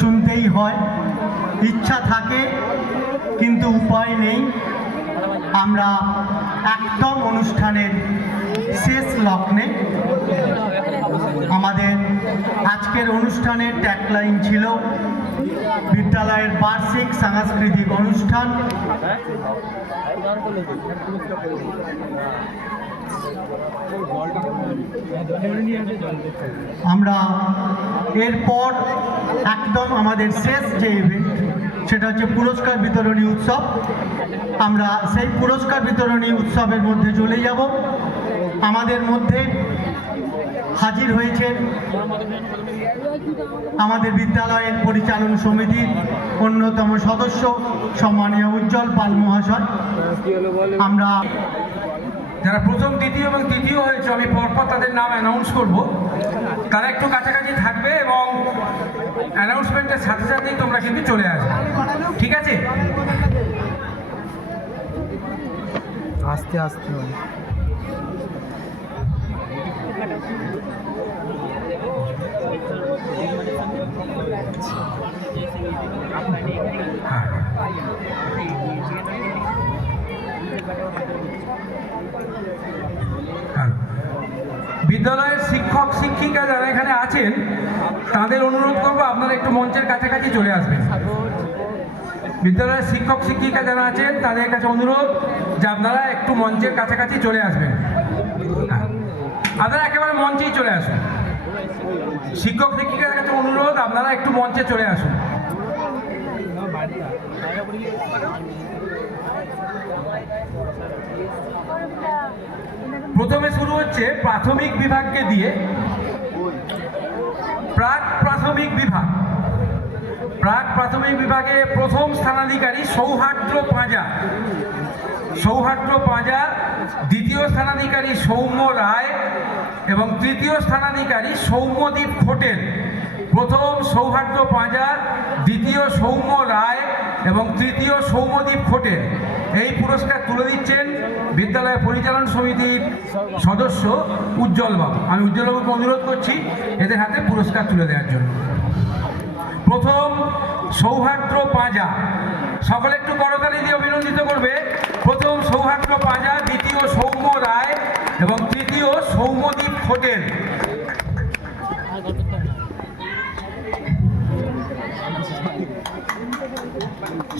শুনতেই হয়, ইচ্ছা থাকে কিন্তু উপায় নেই। আমরা একদম অনুষ্ঠানের শেষ লগ্নে। আমাদের আজকের অনুষ্ঠানের ট্যাগলাইন ছিল বিদ্যালয়ের বার্ষিক সাংস্কৃতিক অনুষ্ঠান। আমরা এরপর একদম আমাদের শেষ যে ইভেন্ট সেটা হচ্ছে পুরস্কার বিতরণী উৎসব। আমরা সেই পুরস্কার বিতরণী উৎসবের মধ্যে চলে যাব। আমাদের মধ্যে হাজির হয়েছেন আমাদের বিদ্যালয়ের পরিচালন সমিতির অন্যতম সদস্য সম্মানীয় উজ্জ্বল পাল মহাশয়। আমরা যারা প্রথম, দ্বিতীয় এবং তৃতীয় হয়েছে আমি পরপর তাদের নাম অ্যানাউন্স করব। তারা একটু কাছাকাছি থাকবে এবং অ্যানাউন্সমেন্টের সাথে সাথেই তোমরা কিন্তু চলে আসবে, ঠিক আছে? আস্তে আস্তে হয়। বিদ্যালয়ের শিক্ষক শিক্ষিকা যারা এখানে আছেন তাদের অনুরোধ করবো আপনারা একটু মঞ্চের কাছাকাছি চলে আসবেন। বিদ্যালয়ের শিক্ষক শিক্ষিকা যারা আছেন তাদের কাছে অনুরোধ যে আপনারা একটু মঞ্চের কাছাকাছি চলে আসবেন। আপনারা একেবারে মঞ্চেই চলে আসুন। শিক্ষক শিক্ষিকার কাছে অনুরোধ আপনারা একটু মঞ্চে চলে আসুন। প্রথমে শুরু হচ্ছে প্রাথমিক বিভাগকে দিয়ে। প্রাক প্রাথমিক বিভাগ, প্রাক প্রাথমিক বিভাগে প্রথম স্থানাধিকারী সৌহার্দ্র পাঁজা। সৌহার্দ্র পাঁজা, দ্বিতীয় স্থানাধিকারী সৌম্য রায় এবং তৃতীয় স্থানাধিকারী সৌম্যদীপ হোটেল। প্রথম সৌহার্দ্র পাঁজা, দ্বিতীয় সৌম্য রায় এবং তৃতীয় সৌম্যদীপ হোটেল। এই পুরস্কার তুলে দিচ্ছেন বিদ্যালয় পরিচালন সমিতির সদস্য উজ্জ্বলবাবু। আমি উজ্জ্বলবাবুকে অনুরোধ করছি এদের হাতে পুরস্কার তুলে দেওয়ার জন্য। প্রথম সৌহার্দ্র পাঁজা, সকলে একটু করতালি দিয়ে অভিনন্দিত করবে। প্রথম সৌহার্দ্র পাঁজা, দ্বিতীয় সৌম্য রায় এবং তৃতীয় সৌম্যদীপ হোটেল।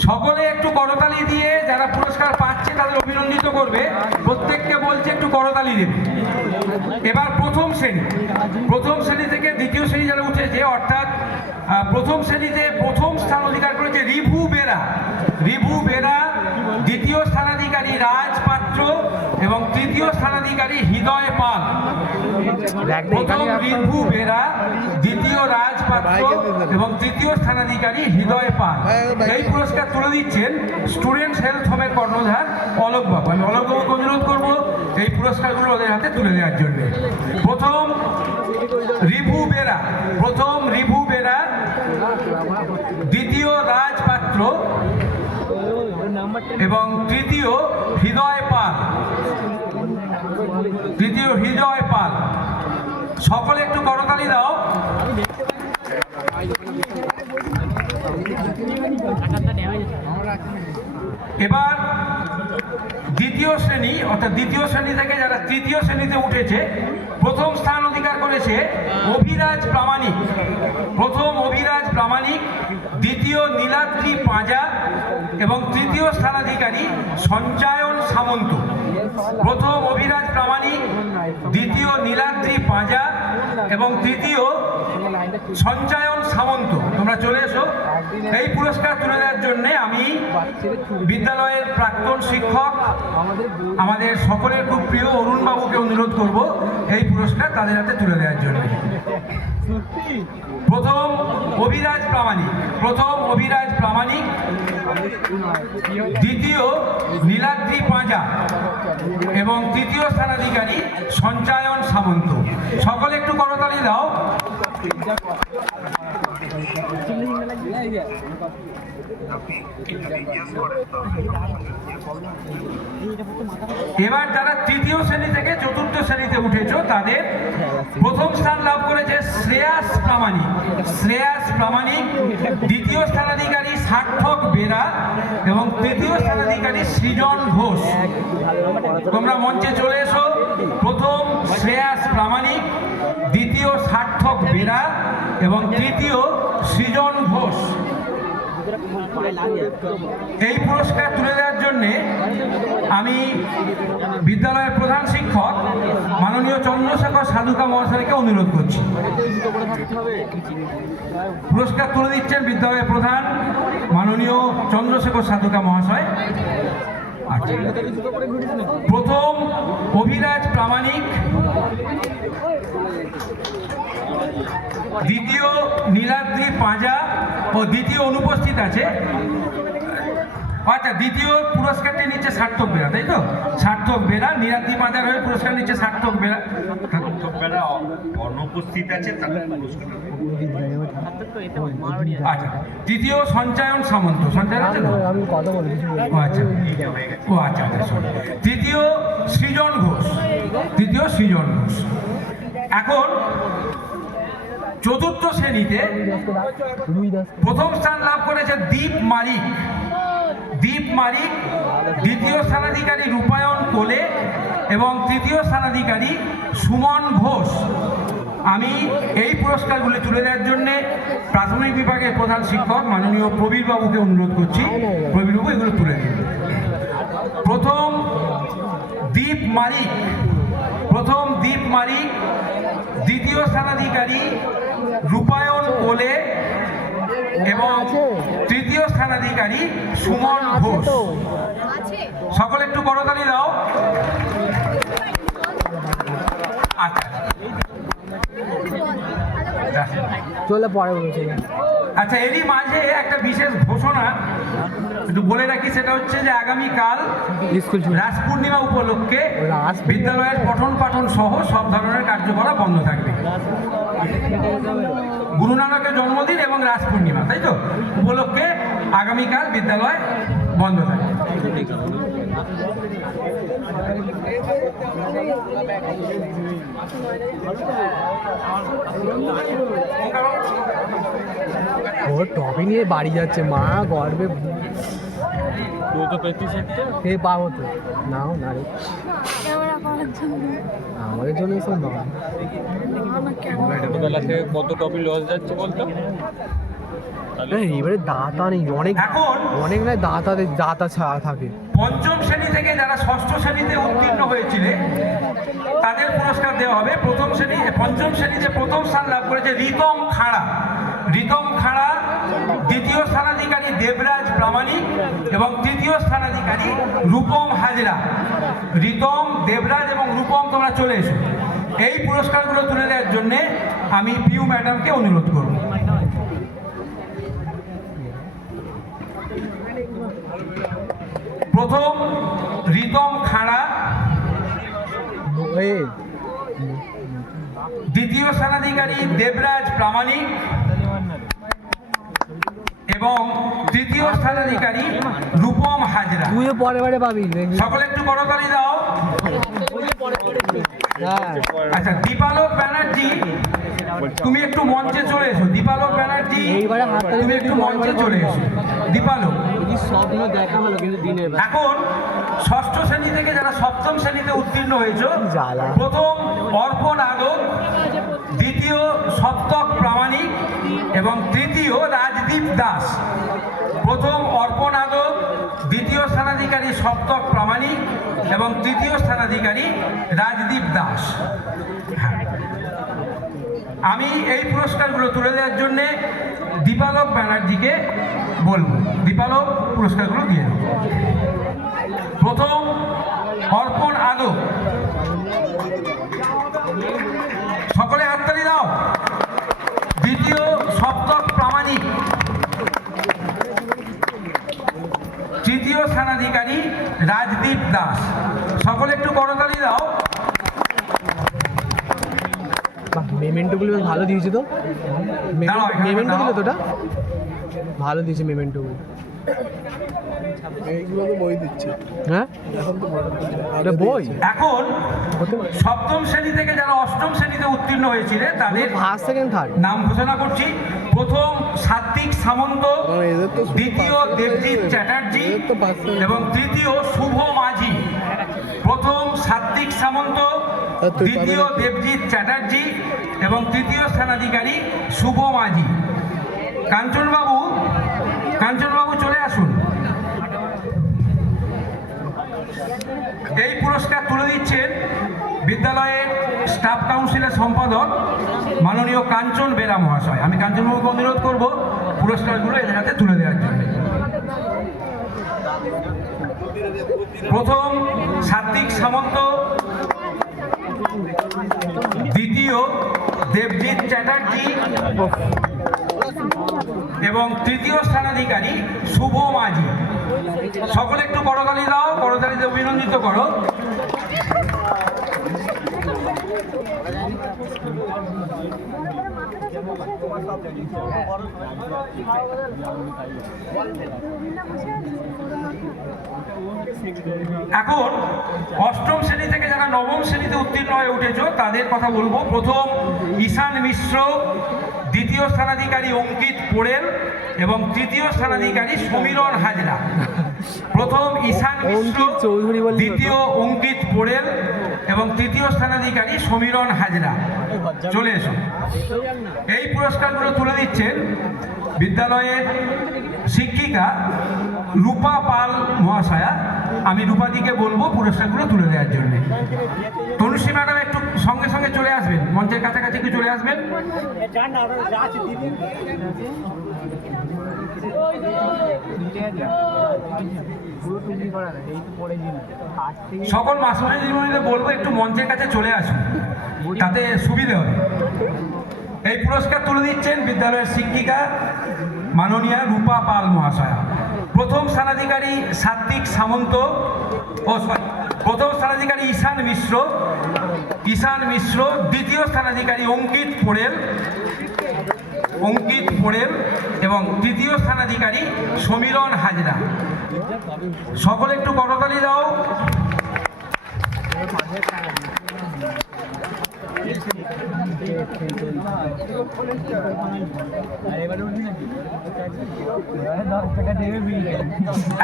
সকলে একটু করতালি দিয়ে যারা পুরস্কার পাচ্ছে তাদের অভিনন্দিত করবে। প্রত্যেককে বলছে একটু করতালি দেবে। এবার প্রথম শ্রেণী, প্রথম শ্রেণী থেকে দ্বিতীয় শ্রেণী যারা উঠেছে, অর্থাৎ প্রথম শ্রেণীতে প্রথম স্থান অধিকার করেছে রিভু বেরা। রিভু বেরা, দ্বিতীয় স্থানাধিকারী রাজ পাত্র এবং তৃতীয় স্থানাধিকারী হৃদয় পাল। প্রথম রিভু বেরা, দ্বিতীয় রাজ পাত্র এবং তৃতীয় স্থানাধিকারী হৃদয় পাল। এই পুরস্কার তুলে দিচ্ছেন স্টুডেন্টস হেলথ হোমের কর্ণধার অলোকবাবু। আমি অলোকবাবুকে অনুরোধ করবো এই পুরস্কারগুলো ওদের হাতে তুলে দেওয়ার জন্য। প্রথম রিভু বেরা, প্রথম রিভু বেরা, দ্বিতীয় রাজ পাত্র এবং তৃতীয় হৃদয় পাল। তৃতীয় হৃদয় পাল। সকলে একটু করতালি দাও। এবার দ্বিতীয় শ্রেণী, অর্থাৎ দ্বিতীয় শ্রেণী থেকে যারা তৃতীয় শ্রেণীতে উঠেছে, প্রথম স্থান অধিকার করেছে অভিরাজ প্রামাণিক। প্রথম অভিরাজ প্রামাণিক, দ্বিতীয় নীলাদ্রি পাঁজা এবং তৃতীয় স্থানাধিকারী সঞ্চায়ন সামন্ত। প্রথম অভিরাজ প্রামাণিক, দ্বিতীয় নীলাদ্রি পাঁজা এবং তৃতীয় সঞ্চায়ন সামন্ত। তোমরা চলে এসো। এই পুরস্কার তুলে দেওয়ার জন্য আমি বিদ্যালয়ের প্রাক্তন শিক্ষক, আমাদের সকলের খুব প্রিয় অরুণবাবুকে অনুরোধ করব এই পুরস্কার তাদের হাতে তুলে দেওয়ার জন্য। প্রথম অভিরাজ প্রামাণিক, প্রথম অভিরাজ প্রামাণিক, দ্বিতীয় নীলাদ্রি পাঁজা এবং তৃতীয় স্থানাধিকারী সঞ্চায়ন সামন্ত। সকলে একটু করতালি দাও। এবার যারা তৃতীয় শ্রেণী থেকে চতুর্থ শ্রেণীতে উঠেছো তাদের প্রথম স্থান লাভ করেছে শ্রেয়াস প্রামাণিক। শ্রেয়াস প্রামাণিক, দ্বিতীয় স্থানাধিকারী সার্থক বেরা এবং তৃতীয় স্থানাধিকারী সৃজন ঘোষ। তোমরা মঞ্চে চলে এসো। প্রথম শ্রেয়াস প্রামাণিক, দ্বিতীয় সার্থক বেরা এবং তৃতীয় সৃজন ঘোষ। এই পুরস্কার তুলে দেওয়ার জন্যে আমি বিদ্যালয়ের প্রধান শিক্ষক মাননীয় চন্দ্রশেখর সাধুকা মহাশয়কে অনুরোধ করছি। পুরস্কার তুলে দিচ্ছেন বিদ্যালয়ের প্রধান মাননীয় চন্দ্রশেখর সাধুকা মহাশয়। প্রথম অভিরাজ প্রামাণিক, দ্বিতীয় নীলাদ্রি পাঁজা ও দ্বিতীয় অনুপস্থিত আছে। আচ্ছা, দ্বিতীয় পুরস্কারটি নিচ্ছে সার্থক বেরা, তাই তো? সার্থক বেরা, নীলাদ্রি পাঁজার হয়ে পুরস্কার নিচ্ছে সার্থক বেরা। অনুপস্থিত আছে তাদের পুরস্কার। আচ্ছা, তৃতীয় সঞ্চায়ন সামন্ত। সঞ্চায়ন আছে তো? ও আচ্ছা, ও আচ্ছা আচ্ছা, sorry। তৃতীয় সৃজন ঘোষ। তৃতীয় সৃজন ঘোষ। এখন চতুর্থ শ্রেণীতে প্রথম স্থান লাভ করেছে দীপ মারিক। দীপ মারিক, দ্বিতীয় স্থানাধিকারী রূপায়ণ কোলে এবং তৃতীয় স্থানাধিকারী সুমন ঘোষ। আমি এই পুরস্কারগুলি তুলে দেওয়ার জন্যে প্রাথমিক বিভাগের প্রধান শিক্ষক মাননীয় প্রবীরবাবুকে অনুরোধ করছি। প্রবীরবাবু এগুলো তুলে দিন। প্রথম দীপ মারিক, প্রথম দীপ মারিক, দ্বিতীয় স্থানাধিকারী রূপায়ণ কোলে এবং তৃতীয় স্থানাধিকারী সুমন ঘোষ। সকলে একটু করতালি দাও। আচ্ছা, চলে পরে বলেছে। আচ্ছা, এরই মাঝে একটা বিশেষ ঘোষণা একটু বলে রাখি, সেটা হচ্ছে যে আগামীকাল স্কুল রাস পূর্ণিমা উপলক্ষে বিদ্যালয়ের পঠন পাঠন সহ সব ধরনের কার্যকলাপ বন্ধ থাকবে। গুরু নানকের জন্মদিন এবং রাস পূর্ণিমা, তাই তো, উপলক্ষে আগামীকাল বিদ্যালয় বন্ধ থাকবে। ও টপি নিয়ে বাড়ি যাচ্ছে, মা গর্বে। কে পাবো তো? নাও না রে, আমাদের জন্য এসব নয়। ছোটবেলা থেকে কত টপি লস যাচ্ছে বলতো? এবারে দাতা নেই, অনেক এখন অনেক নয়, দাতা ছাড়া থাকে। পঞ্চম শ্রেণী থেকে যারা ষষ্ঠ শ্রেণীতে উত্তীর্ণ হয়েছিলেন তাদের পুরস্কার দেওয়া হবে। পঞ্চম শ্রেণীতে প্রথম স্থান লাভ করেছে রিতম খাড়া। রিতম খাড়া, দ্বিতীয় স্থানাধিকারী দেবরাজ প্রামাণিক এবং তৃতীয় স্থানাধিকারী রূপম হাজরা। রিতম, দেবরাজ এবং রূপম, তোমরা চলে এসো। এই পুরস্কারগুলো তুলে দেওয়ার জন্যে আমি পিউ ম্যাডামকে অনুরোধ করব। প্রথম রিতম খাড়া, দ্বিতীয় স্থানাধিকারী দেবরাজ প্রামাণিক এবং তৃতীয় স্থানাধিকারী রূপম হাজরা। তুইও পরে পরে পাবি। সকলে একটু করতালি দাও। হ্যাঁ, আচ্ছা, দীপালোক ব্যানার্জি, তুমি একটু মঞ্চে চলে এসো। দীপালোক ব্যানার্জি, এইবারে হাততালি তুমি একটু মঞ্চে চলে এসো। দীপালোক, স্বপ্ন দেখা হলো কিন্তু দিনের বেলা। এখন ষষ্ঠ শ্রেণী থেকে যারা সপ্তম শ্রেণীতে উত্তীর্ণ হয়েছে, জ্বালা। প্রথম অর্পণ আদক, দ্বিতীয় সপ্তক প্রামাণিক এবং তৃতীয় রাজদীপ দাস। প্রথম অর্পণ আদক, দ্বিতীয় স্থানাধিকারী সপ্তক প্রামাণিক এবং তৃতীয় স্থানাধিকারী রাজদীপ দাস। আমি এই পুরস্কারগুলো তুলে দেওয়ার জন্যে দীপালোক ব্যানার্জিকে বলবো। দীপালোক, পুরস্কারগুলো দিয়ে দেবো। প্রথম অর্পণ আদক, সকলে হাততালি দাও। দ্বিতীয় সপ্তক প্রামাণিক, তৃতীয় স্থানাধিকারী রাজদীপ দাস। সকলে একটু করতালি দাও। মেমেন্টোগুলো বেশ ভালো দিয়েছে তো। দাঁড়াও, এখানে মেমেন্টো দাও। দিল তোটা? ভালো দিয়েছে মেমেন্টো। এইগুলো তো বই দিচ্ছে হ্যাঁ এখন তো এটা বই এখন হতে পারে। সপ্তম শ্রেণী থেকে যারা অষ্টম শ্রেণীতে উত্তীর্ণ হয়েছিলেন তাদের ফার্স্ট সেকেন্ড থার্ড নাম ঘোষণা করছি। প্রথম সাত্বিক সামন্ত, এদের তো শুধু দ্বিতীয় পাঁচ বছর দেবজিৎ হয়েছে। চ্যাটার্জি এদের তো পাঁচ বছর। এবং তৃতীয় শুভ মাঝি। প্রথম সাত্বিক সামন্ত, আর তুই দ্বিতীয় পাবি নাকি? দেবজিৎ চ্যাটার্জি এবং তৃতীয় স্থানাধিকারী শুভ মাঝি। কাঞ্চনবাবু চলে আসুন। এই পুরস্কার তুলে দিচ্ছেন বিদ্যালয়ের স্টাফ কাউন্সিলের সম্পাদক মাননীয় কাঞ্চন বেরা মহাশয়। আমি কাঞ্চনবাবুকে অনুরোধ করব পুরস্কারগুলো এদের হাতে তুলে দেওয়ার জন্য। প্রথম সাত্বিক সামন্ত, দ্বিতীয় দেবজিৎ চ্যাটার্জি এবং তৃতীয় স্থানাধিকারী শুভ মাঝি। সকলে একটু করতালি দাও, করতালিতে অভিনন্দিত করো। এখন অষ্টম শ্রেণী থেকে যারা নবম শ্রেণীতে উত্তীর্ণ হয়ে উঠেছ তাদের কথা বলবো। প্রথম ঈশান মিশ্র, দ্বিতীয় স্থানাধিকারী অঙ্কিত পোড়েল এবং তৃতীয় স্থানাধিকারী সমীরণ হাজরা। প্রথম ঈশান মিশ্র, অঙ্কিত চৌধুরী বললেই হতো। দ্বিতীয় অঙ্কিত পোড়েল এবং তৃতীয় স্থানাধিকারী সমীরণ হাজরা। চলে এসো। এই পুরস্কারগুলো তুলে দিচ্ছেন বিদ্যালয়ের শিক্ষিকা রূপা পাল মহাশয়া। আমি রূপাদিকে বলবো পুরস্কারগুলো তুলে দেওয়ার জন্য। তনুশ্রী ম্যাডাম একটু সঙ্গে সঙ্গে চলে আসবেন, মঞ্চের কাছাকাছি একটু চলে আসবেন। সকল মাস্টার দিদিমণিদের বলবো একটু মঞ্চের কাছে চলে আসুন, তাতে সুবিধে হবে। এই পুরস্কার তুলে দিচ্ছেন বিদ্যালয়ের শিক্ষিকা মাননীয়া রূপা পাল মহাশয়া। প্রথম স্থানাধিকারী সাত্বিক সামন্ত, প্রথম স্থানাধিকারী ঈশান মিশ্র, দ্বিতীয় স্থানাধিকারী অঙ্কিত পোড়েল এবং তৃতীয় স্থানাধিকারী সমীরণ হাজরা। সকলে একটু করতালি দাও।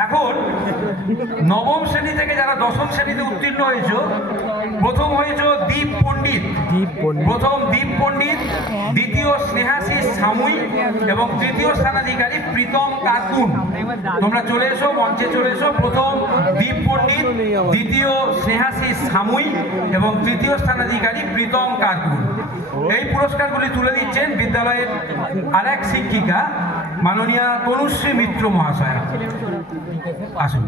এখন নবম শ্রেণী থেকে যারা দশম শ্রেণীতে উত্তীর্ণ হয়েছে, প্রথম হয়েছে দীপ পণ্ডিত, দ্বিতীয় স্নেহাশিস সামুই এবং তৃতীয় স্থানাধিকারী প্রীতম কাকুন। তোমরা চলে এসো, মঞ্চে চলে এসো। প্রথম দীপ পণ্ডিত, দ্বিতীয় স্নেহাশিস সামুই এবং তৃতীয় স্থানাধিকারী প্রীতম কাকুন। এই পুরস্কারগুলি তুলে দিচ্ছেন বিদ্যালয়ের আরেক শিক্ষিকা মাননীয়া তনুশ্রী মিত্র মহাশয়া। আসুন।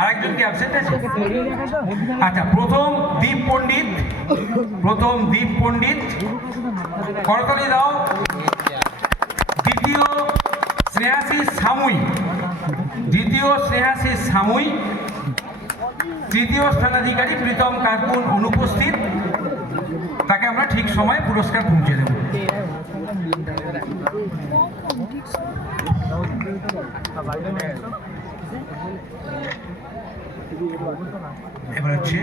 আরেকজন কি অ্যাবসেন্ট আছে? আচ্ছা, প্রথম দীপ পণ্ডিত, করতালি দাও। দ্বিতীয় স্নেহাশিস সামুই, তৃতীয় স্থানাধিকারী প্রীতম কাকুন অনুপস্থিত। তাকে আমরা ঠিক সময়ে পুরস্কার পৌঁছে দেব। এবার হচ্ছে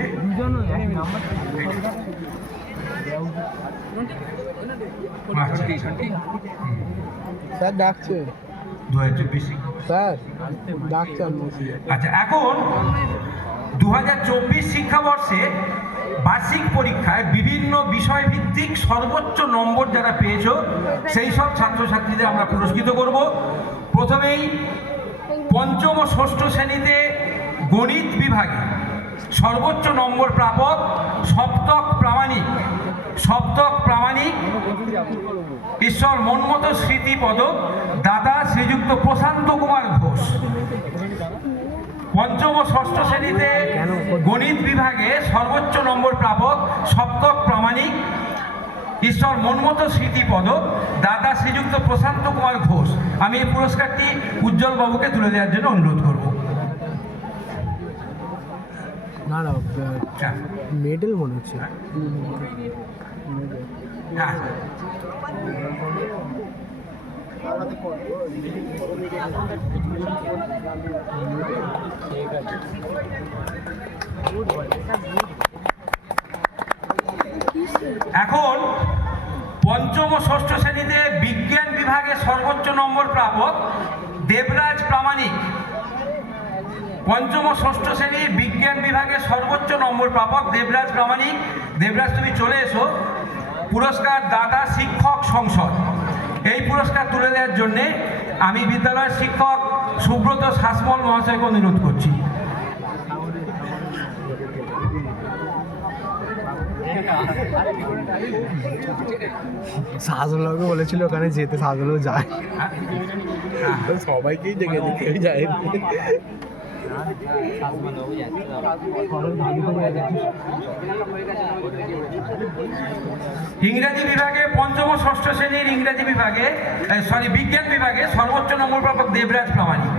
স্যার ডাকছে 2024। স্যার ডাকছেন। আচ্ছা, এখন 2024 শিক্ষাবর্ষে বার্ষিক পরীক্ষায় বিভিন্ন বিষয়ভিত্তিক সর্বোচ্চ নম্বর যারা পেয়েছ সেই সব ছাত্রছাত্রীদের আমরা পুরস্কৃত করব। প্রথমেই পঞ্চম ও ষষ্ঠ শ্রেণীতে গণিত বিভাগে সর্বোচ্চ নম্বর প্রাপক সপ্তক প্রামাণিক ঈশ্বর মনমতো স্মৃতি পদক দাদা শ্রীযুক্ত প্রশান্ত কুমার ঘোষ। পঞ্চম ও ষষ্ঠ শ্রেণীতে গণিত বিভাগে সর্বোচ্চ নম্বর প্রাপক সপ্তক প্রামাণিক ঈশ্বর মনমতো স্মৃতি পদক দাদা শ্রীযুক্ত প্রশান্ত কুমার ঘোষ। আমি এই পুরস্কারটি উজ্জ্বল বাবুকে তুলে দেওয়ার জন্য অনুরোধ করব। না মেডেল মনে হচ্ছে। হ্যাঁ, এখন পঞ্চম ও ষষ্ঠ শ্রেণীতে বিজ্ঞান বিভাগে সর্বোচ্চ নম্বর প্রাপক দেবরাজ প্রামাণিক। পঞ্চম ও ষষ্ঠ শ্রেণীর বিজ্ঞান বিভাগে সর্বোচ্চ নম্বর প্রাপক দেবরাজ প্রামাণিক। দেবরাজ, তুমি চলে এসো। পুরস্কার দাতা শিক্ষক সংসদ। এই পুরস্কার তুলে দেওয়ার জন্যে আমি বিদ্যালয়ের শিক্ষক সুব্রত শাসমল মহাশয়কে অনুরোধ করছি। সাজুলাকে বলেছিল ওখানে যেতে, সাজুলো যায়। সবাইকেই ডেকে দিতে যায়। ইংরেজি বিভাগে পঞ্চম ও ষষ্ঠ শ্রেণীর ইংরেজি বিভাগে বিজ্ঞান বিভাগে সর্বোচ্চ নম্বর প্রাপক দেবরাজ প্রামাণিক।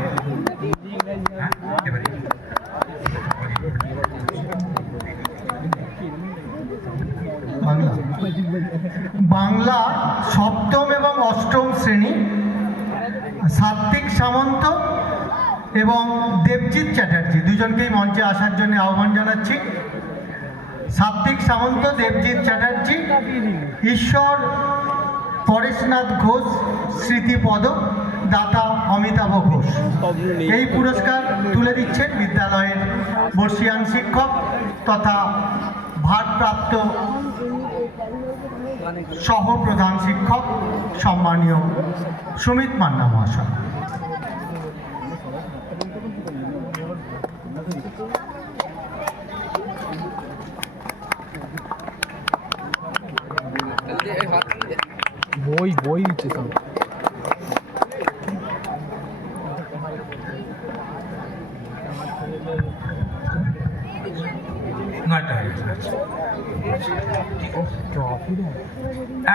বাংলা সপ্তম এবং অষ্টম শ্রেণী সাত্বিক সামন্ত এবং দেবজিৎ চ্যাটার্জি দুজনকেই মঞ্চে আসার জন্য আহ্বান জানাচ্ছি। সাত্বিক সামন্ত, দেবজিৎ চ্যাটার্জি। ঈশ্বর পরেশনাথ ঘোষ স্মৃতি পদক, দাতা অমিতাভ ঘোষ। এই পুরস্কার তুলে দিচ্ছেন বিদ্যালয়ের বর্ষিয়ান শিক্ষক তথা ভারপ্রাপ্ত সহ প্রধান শিক্ষক সম্মানীয় সুমিত মান্না মহাশয়। বই দিচ্ছে সব।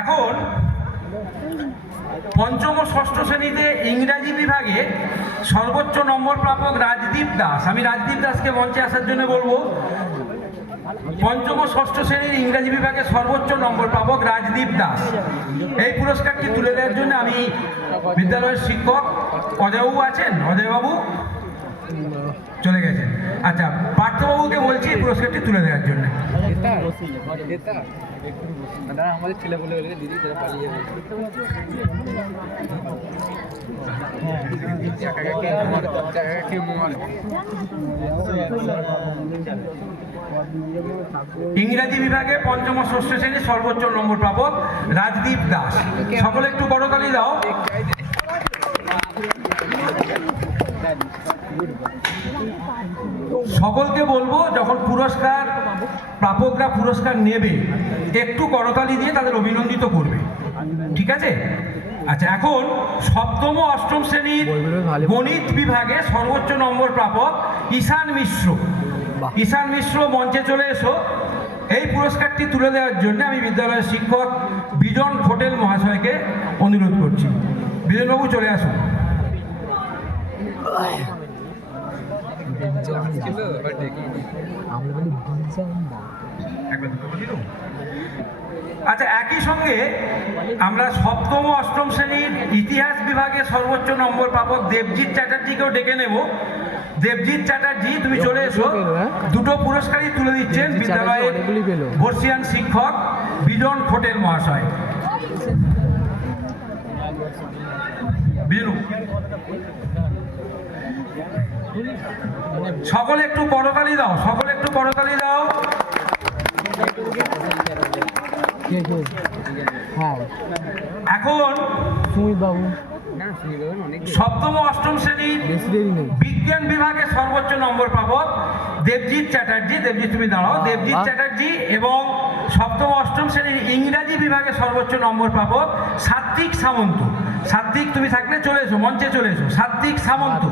এখন পঞ্চম ও ষষ্ঠ শ্রেণীতে ইংরাজি বিভাগে সর্বোচ্চ নম্বর প্রাপক রাজদীপ দাস। আমি রাজদীপ দাসকে মঞ্চে আসার জন্য বলবো। পঞ্চম ও ষষ্ঠ শ্রেণীর ইংরাজি বিভাগে সর্বোচ্চ নম্বর প্রাপক রাজদীপ দাস। এই পুরস্কারটি তুলে দেওয়ার জন্য আমি বিদ্যালয়ের শিক্ষক অজয়বাবু আছেন, অজয়বাবু চলে গেছেন। আচ্ছা, পার্থবাবুকে বলছি এই পুরস্কারটি তুলে দেওয়ার জন্য। আমাদের ছেলে বলে দিদি তারা পালিয়ে যাবে। ইংরাজি বিভাগে পঞ্চম ও ষষ্ঠ শ্রেণীর সর্বোচ্চ নম্বর প্রাপক রাজদীপ দাস। সকলে একটু করতালি দাও। সকলকে বলবো যখন পুরস্কার প্রাপকরা পুরস্কার নেবে একটু করতালি দিয়ে তাদের অভিনন্দিত করবে, ঠিক আছে? আচ্ছা, এখন সপ্তম ও অষ্টম শ্রেণীর গণিত বিভাগে সর্বোচ্চ নম্বর প্রাপক ঈশান মিশ্র। ঈশান মিশ্র মঞ্চে চলে এসো। এই পুরস্কারটি তুলে দেওয়ার জন্য আমি বিদ্যালয়ের শিক্ষক বিজন হোটেল মহাশয়কে অনুরোধ করছি। বিজনবাবু চলে আসুন। আচ্ছা, একই সঙ্গে আমরা সপ্তম ও অষ্টম শ্রেণীর ইতিহাস বিভাগে সর্বোচ্চ নম্বর প্রাপক দেবজিৎ চ্যাটার্জিকেও ডেকে নেব। দেবজিৎ চ্যাটার্জি, তুমি চলে এসো। দুটো পুরস্কারই তুলে দিচ্ছেন বিদ্যালয়ের বর্ষিয়ান শিক্ষক বিজন হোটেল মহাশয়। সকলে একটু করতালি দাও, সকলে একটু করতালি দাও। এখন সপ্তম ও অষ্টম শ্রেণীর বিজ্ঞান বিভাগে সর্বোচ্চ নম্বর প্রাপক দেবজিৎ চ্যাটার্জি। দেবজিৎ, তুমি দাঁড়াও। দেবজিৎ চ্যাটার্জি এবং সপ্তম অষ্টম শ্রেণীর ইংরাজি বিভাগে সর্বোচ্চ নম্বর প্রাপক সাত্বিক সামন্ত। সাত্বিক, তুমি থাকলে চলে এসো, মঞ্চে চলে এসো। সাত্বিক সামন্ত।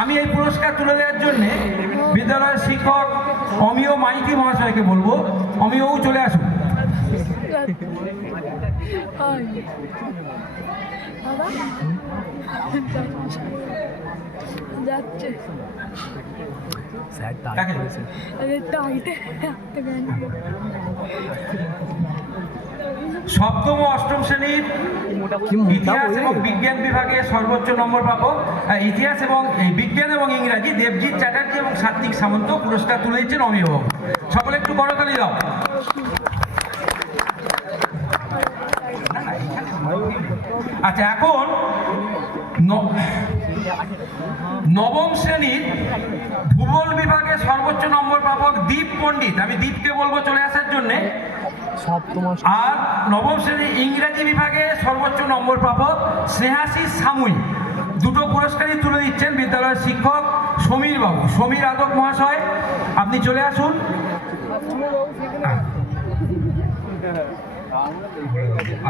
আমি এই পুরস্কার তুলে দেওয়ার জন্য বিদ্যালয়ের শিক্ষক অমিয় মাইতি মহাশয়কে বলবো। অমিয়ও চলে আসুন। যাচ্ছে সপ্তম ও অষ্টম শ্রেণীর কি মোটা ইতিহাস বই এবং রে? বিজ্ঞান বিভাগে সর্বোচ্চ নম্বর প্রাপক ইতিহাস এবং বিজ্ঞান এবং ইংরাজি দেবজিৎ চ্যাটার্জি এবং সাত্বিক সামন্ত পুরস্কার তুলে দিচ্ছেন অমিয়বাবু। সকলে একটু করতালি দাও। আচ্ছা, এখন নবম শ্রেণীর ভূগোল বিভাগে সর্বোচ্চ নম্বর প্রাপক দীপ পণ্ডিত, আমি দীপকে বলবো চলে আসার জন্যে। সপ্তম আর নবম শ্রেণীর ইংরাজি বিভাগে সর্বোচ্চ নম্বর প্রাপক স্নেহাশিস সামুই। দুটো পুরস্কারই তুলে দিচ্ছেন বিদ্যালয়ের শিক্ষক সমীর বাবু, সমীর আদক মহাশয়, আপনি চলে আসুন।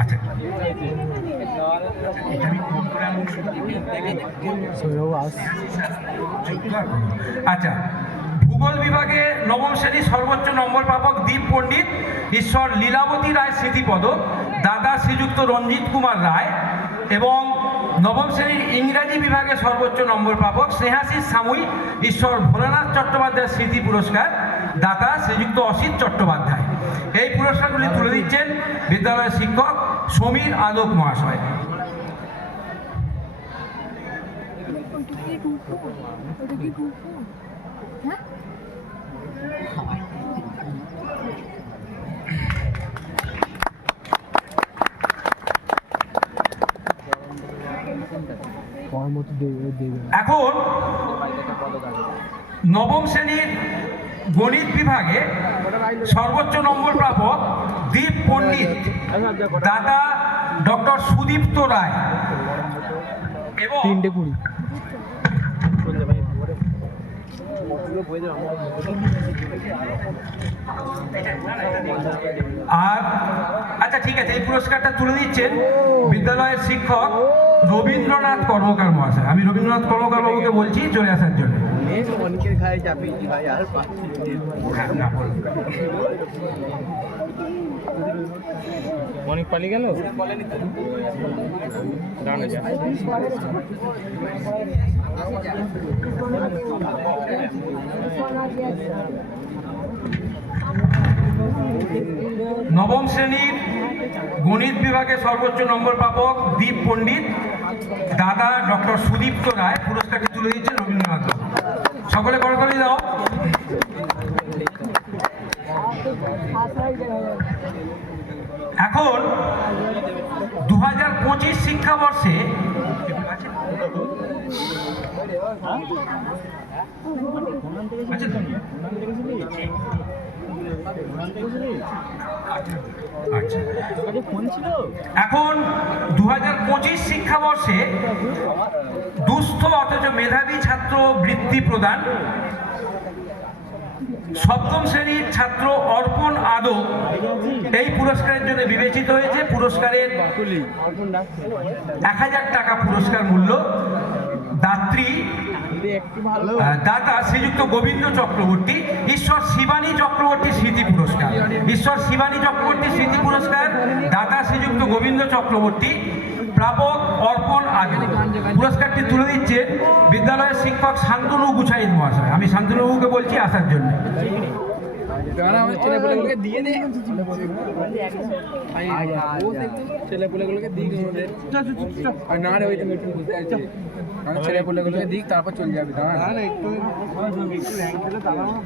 আচ্ছা, এটা আমি ফোন করে আনবো। সৌরভ আস আচ্ছা, ভূগোল বিভাগে নবম শ্রেণী সর্বোচ্চ নম্বর প্রাপক দীপ পণ্ডিত, ঈশ্বর লীলাবতী রায় স্মৃতিপদক, দাদা শ্রীযুক্ত রঞ্জিত কুমার রায়। এবং নবম শ্রেণীর ইংরাজি বিভাগে সর্বোচ্চ নম্বর প্রাপক স্নেহাশিস সামুই, ঈশ্বর ভোলানাথ চট্টোপাধ্যায় স্মৃতি পুরস্কার, দাতা শ্রীযুক্ত অসিত চট্টোপাধ্যায়। এই পুরস্কারগুলি তুলে দিচ্ছেন বিদ্যালয়ের শিক্ষক সমীর আদক মহাশয়। পর মতো দেবে দেবে এখন নবম শ্রেণীর গণিত বিভাগে সর্বোচ্চ নম্বর প্রাপক দীপ পণ্ডিত, দাদা ডক্টর সুদীপ্ত রায়। এবং 3:20 আর আচ্ছা ঠিক আছে, এই পুরস্কারটা তুলে দিচ্ছেন বিদ্যালয়ের শিক্ষক রবীন্দ্রনাথ কর্মকার মহাশয়। আমি রবীন্দ্রনাথ কর্মকার বাবুকে বলছি চলে আসার জন্য। অনেকের ঘায়ে চাপিয়েছি ভাই, আর পাচ্ছি অনেক পালিয়ে গেল। নবম শ্রেণীর গণিত বিভাগে সর্বোচ্চ নম্বর প্রাপক দীপ পণ্ডিত, দাদা ডক্টর সুদীপ্ত রায়। পুরস্কারটি তুলে দিচ্ছেন রবীন্দ্রনাথ বাবু। সকলে করতালি দাও। এখন 2025 শিক্ষাবর্ষে এখন 2025 শিক্ষাবর্ষে দুস্থ অথচ মেধাবী ছাত্র বৃত্তি প্রদান। সপ্তম শ্রেণীর ছাত্র অর্পণ আদক এই পুরস্কারের জন্য বিবেচিত হয়েছে। পুরস্কারের 1000 টাকা পুরস্কার মূল্য। দাত্রী দাতা শ্রীযুক্ত গোবিন্দ চক্রবর্তী, ঈশ্বর শিবানী চক্রবর্তী স্মৃতি পুরস্কার। ঈশ্বর শিবানী চক্রবর্তী স্মৃতি পুরস্কার, দাতা শ্রীযুক্ত গোবিন্দ চক্রবর্তী, প্রাপক অর্পণ আদক। পুরস্কারটি তুলে দিচ্ছে বিদ্যালয়ের শিক্ষক শান্তনু গুছাইত মহাশয়। আমি শান্তনুকে বলছি আসার জন্য। ছেলেপুলেগুলোকে দিয়ে দে, ছেলেপুলেগুলোকে দিক না রে, ওই তো মিটিং বুঝতে পারছি। ছেলেপুলেগুলোকে দিক, তারপর চলে যাবি।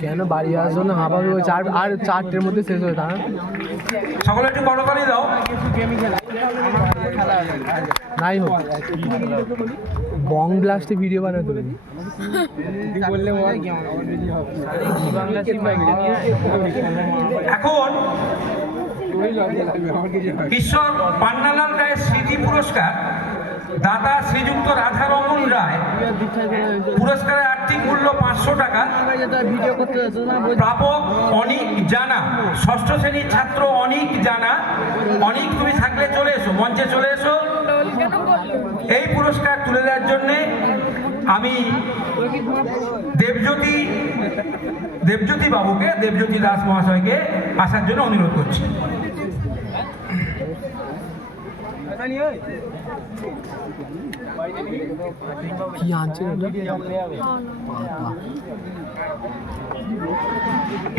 কেন বাড়ি আসার জন্য হাঁপাবে ওই আর 4টের মধ্যে শেষ হয়ে দাঁড়ান। সকলে একটু করতালি দাও। নাই হোক বং ব্লাস্টে ভিডিও বানাতে হবে। বললে এখন ঈশ্বর পান্নালাল রায়ের স্মৃতি পুরস্কার, দাদা শ্রীযুক্ত রাধারমন রায়। পুরস্কারের আর্থিক মূল্য 500 টাকা। প্রাপক অনিক জানা, ষষ্ঠ শ্রেণীর ছাত্র অনিক জানা। অনিক, তুমি থাকলে চলে এসো, মঞ্চে চলে এসো। এই পুরস্কার তুলে দেওয়ার জন্যে আমি দেবজ্যোতি বাবুকে, দেবজ্যোতি দাস মহাশয়কে আসার জন্য অনুরোধ করছি। কি আনছেন ওটা?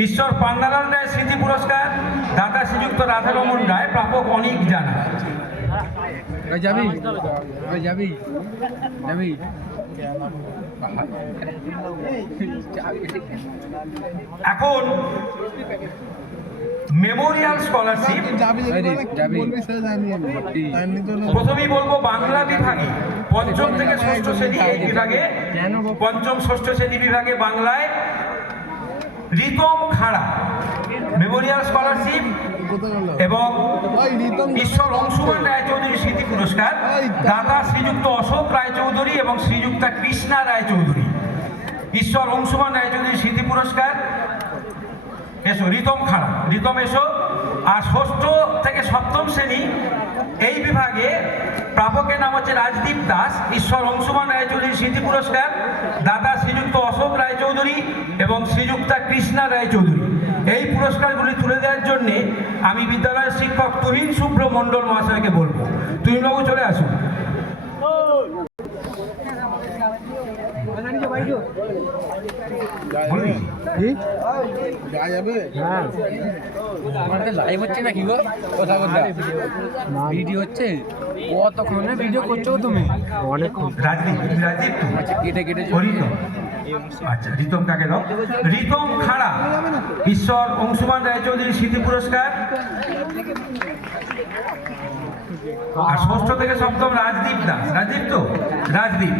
ঈশ্বর পান্নালাল রায় স্মৃতি পুরস্কার দাদা শ্রীযুক্ত রাধারমন রায়, প্রাপক অনিক জানা। যাবি যাবি যাবি এখন মেমোরিয়াল স্কলারশিপ প্রথমেই বলবো বাংলা বিভাগে পঞ্চম থেকে ষষ্ঠ শ্রেণী এই বিভাগে, পঞ্চম ষষ্ঠ শ্রেণী বিভাগে বাংলায় রিতম খাড়া মেমোরিয়াল স্কলারশিপ এবং ঈশ্বর অংশুমান রায়চৌধুরী স্মৃতি পুরস্কার দাদা শ্রীযুক্ত অশোক রায়চৌধুরী এবং শ্রীযুক্তা কৃষ্ণা রায়চৌধুরী। ঈশ্বর অংশুমান রায়চৌধুরী স্মৃতি পুরস্কার, এসো রিতম খাড়া, রিতম এসো। আর ষষ্ঠ থেকে সপ্তম শ্রেণী এই বিভাগে প্রাপকের নাম হচ্ছে রাজদীপ দাস। ঈশ্বর অংশুমান রায়চৌধুরী স্মৃতি পুরস্কার দাদা শ্রীযুক্ত অশোক রায়চৌধুরী এবং শ্রীযুক্তা কৃষ্ণা রায়চৌধুরী। এই পুরস্কারগুলি তুলে দেওয়ার জন্যে আমি বিদ্যালয়ের শিক্ষক তুহিন শুভ্র মণ্ডল মহাশয়কে বলবো। তুহিনবাবু চলে আসুন। হ্যাঁ, লাইভ হচ্ছে নাকি গো? কথা বলতে ভিডিও হচ্ছে, কতক্ষণে ভিডিও করছো তুমি? অনেকক্ষণ। রাজদীপ, রাজদীপ তো? আচ্ছা কেটে কেটে রিতম, আচ্ছা রিতম কাকে দাও? রিতম খাড়া ঈশ্বর অংশুমান রায়চৌধুরী স্মৃতি পুরস্কার। আর ষষ্ঠ থেকে সপ্তম রাজদীপ দাস, রাজদীপ তো? রাজদীপ।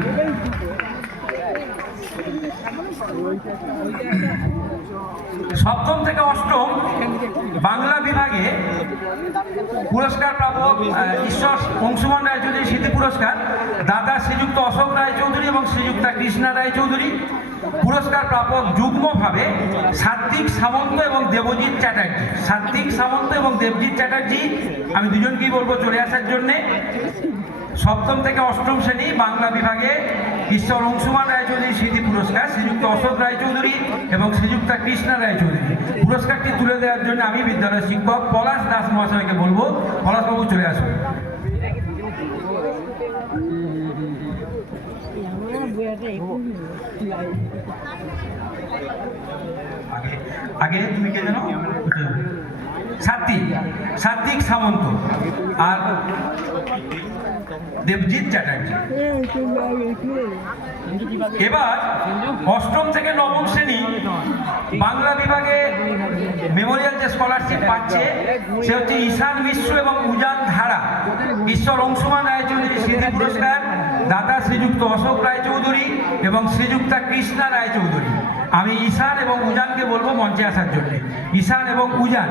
সপ্তম থেকে অষ্টম বাংলা বিভাগে পুরস্কার প্রাপক ঈশ্বর অংশুমান রায়চৌধুরী স্মৃতি পুরস্কার দাদা শ্রীযুক্ত অশোক রায়চৌধুরী এবং শ্রীযুক্তা কৃষ্ণা রায়চৌধুরী। পুরস্কার প্রাপক যুগ্মভাবে সাত্বিক সামন্ত এবং দেবজিৎ চ্যাটার্জি। সাত্বিক সামন্ত এবং দেবজিৎ চ্যাটার্জি, আমি দুজনকেই বলবো চলে আসার জন্যে। সপ্তম থেকে অষ্টম শ্রেণী বাংলা বিভাগে ঈশ্বর অংশুমান রায়চৌধুরী স্মৃতি পুরস্কার শ্রীযুক্ত অশোক রায়চৌধুরী এবং শ্রীযুক্তা কৃষ্ণা রায়চৌধুরী। পুরস্কারটি তুলে দেওয়ার জন্য আমি বিদ্যালয়ের শিক্ষক পলাশ দাস মহাশয়কে বলবো। পলাশবাবু চলে আসুন। আগে তুমি কে জানো? সাত্বিক, সাত্বিক সামন্ত আর দেবজিৎ চ্যাটার্জি। এবার অষ্টম থেকে নবম শ্রেণী বাংলা বিভাগে মেমোরিয়াল যে স্কলারশিপ পাচ্ছে সে হচ্ছে ঈশান মিশ্র এবং উজান ধারা। ঈশ্বর অংশুমান রায়চৌধুরী স্মৃতি পুরস্কার দাদা শ্রীযুক্ত অশোক রায়চৌধুরী এবং শ্রীযুক্তা কৃষ্ণা রায়চৌধুরী। আমি ঈশান এবং উজানকে বলবো মঞ্চে আসার জন্য। ঈশান এবং উজান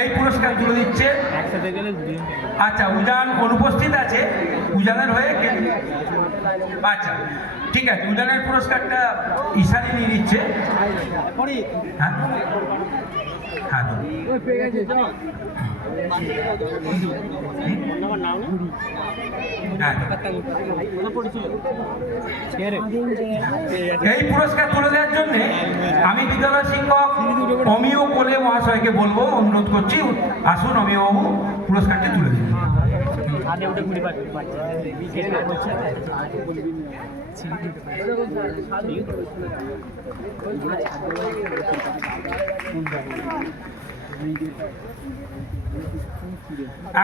এই পুরস্কার তুলে দিচ্ছে। আচ্ছা, উজান অনুপস্থিত আছে, উজানের হয়ে আচ্ছা ঠিক আছে, উজানের পুরস্কারটা ঈশানই নিয়ে নিচ্ছে। হ্যাঁ হ্যাঁ এই পুরস্কার তুলে দেওয়ার জন্য আমি বিদ্যালয় শিক্ষক অমিয় কোলে মহাশয়কে বলবো, অনুরোধ করছি আসুন অমিয় বাবু পুরস্কারটি তুলে দিন।